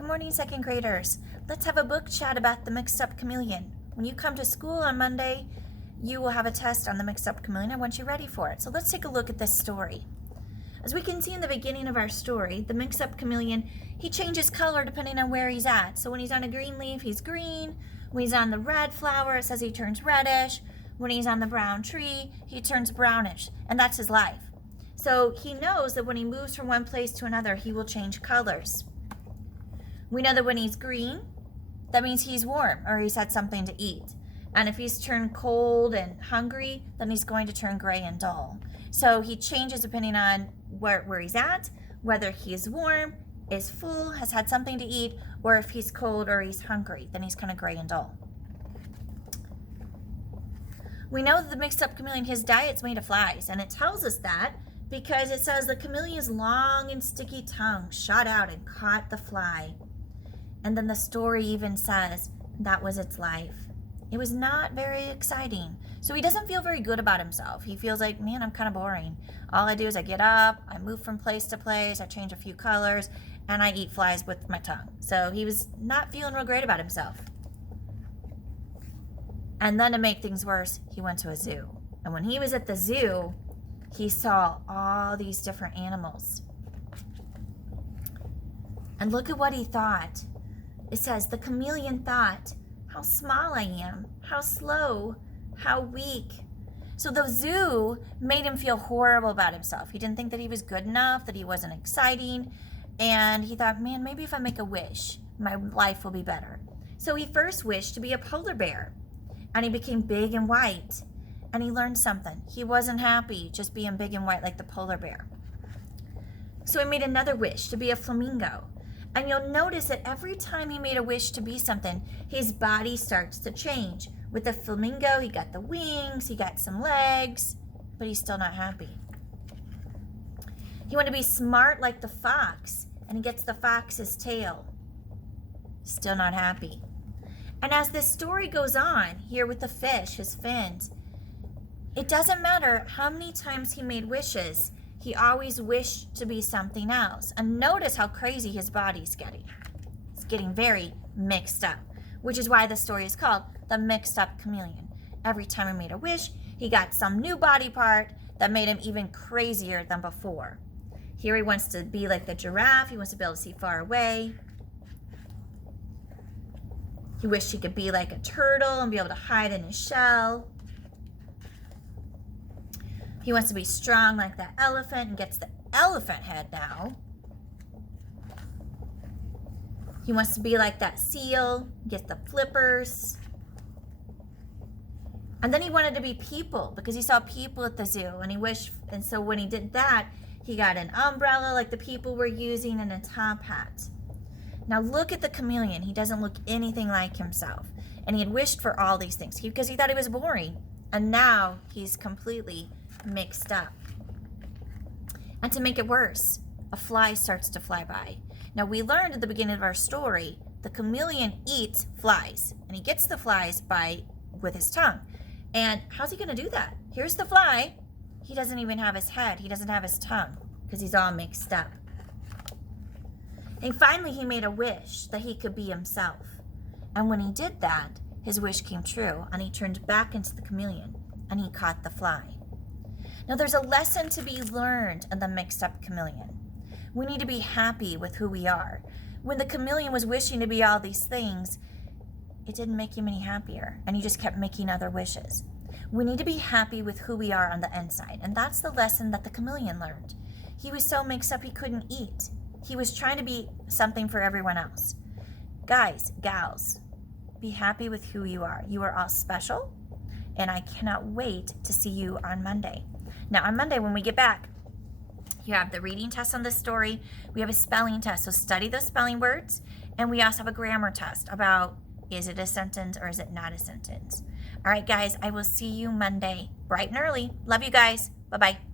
Good morning, second graders. Let's have a book chat about the Mixed Up Chameleon. When you come to school on Monday, you will have a test on the Mixed Up Chameleon. I want you ready for it. So let's take a look at this story. As we can see in the beginning of our story, the Mixed Up Chameleon, he changes color depending on where he's at. So when he's on a green leaf, he's green. When he's on the red flower, it says he turns reddish. When he's on the brown tree, he turns brownish. And that's his life. So he knows that when he moves from one place to another, he will change colors. We know that when he's green, that means he's warm or he's had something to eat. And if he's turned cold and hungry, then he's going to turn gray and dull. So he changes depending on where he's at, whether he's warm, is full, has had something to eat, or if he's cold or he's hungry, then he's kind of gray and dull. We know that the Mixed Up Chameleon, his diet's made of flies, and it tells us that because it says the chameleon's long and sticky tongue shot out and caught the fly. And then the story even says that was its life. It was not very exciting. So he doesn't feel very good about himself. He feels like, man, I'm kind of boring. All I do is I get up, I move from place to place, I change a few colors, and I eat flies with my tongue. So he was not feeling real great about himself. And then to make things worse, he went to a zoo. And when he was at the zoo, he saw all these different animals. And look at what he thought. It says, the chameleon thought, how small I am, how slow, how weak. So the zoo made him feel horrible about himself. He didn't think that he was good enough, that he wasn't exciting. And he thought, man, maybe if I make a wish, my life will be better. So he first wished to be a polar bear. And he became big and white. And he learned something. He wasn't happy just being big and white like the polar bear. So he made another wish to be a flamingo. And you'll notice that every time he made a wish to be something, his body starts to change. With the flamingo, he got the wings, he got some legs, but he's still not happy. He wanted to be smart like the fox, and he gets the fox's tail. Still not happy. And as this story goes on, here with the fish, his fins, it doesn't matter how many times he made wishes, he always wished to be something else. And notice how crazy his body's getting. It's getting very mixed up, which is why the story is called The Mixed Up Chameleon. Every time he made a wish, he got some new body part that made him even crazier than before. Here he wants to be like the giraffe. He wants to be able to see far away. He wished he could be like a turtle and be able to hide in his shell. He wants to be strong like that elephant and gets the elephant head now. He wants to be like that seal, gets the flippers. And then he wanted to be people because he saw people at the zoo and he wished, and so when he did that, he got an umbrella like the people were using and a top hat. Now look at the chameleon. He doesn't look anything like himself. And he had wished for all these things because he thought he was boring. And now he's completely mixed up. And to make it worse, a fly starts to fly by. Now we learned at the beginning of our story, the chameleon eats flies and he gets the flies with his tongue. And how's he going to do that? Here's the fly. He doesn't even have his head. He doesn't have his tongue because he's all mixed up. And finally he made a wish that he could be himself. And when he did that, his wish came true and he turned back into the chameleon and he caught the fly. Now there's a lesson to be learned in the Mixed Up Chameleon. We need to be happy with who we are. When the chameleon was wishing to be all these things, it didn't make him any happier, and he just kept making other wishes. We need to be happy with who we are on the inside, and that's the lesson that the chameleon learned. He was so mixed up he couldn't eat. He was trying to be something for everyone else. Guys, gals, be happy with who you are. You are all special, and I cannot wait to see you on Monday. Now, on Monday, when we get back, you have the reading test on this story. We have a spelling test, so study those spelling words. And we also have a grammar test about, is it a sentence or is it not a sentence? All right, guys, I will see you Monday, bright and early. Love you guys. Bye-bye.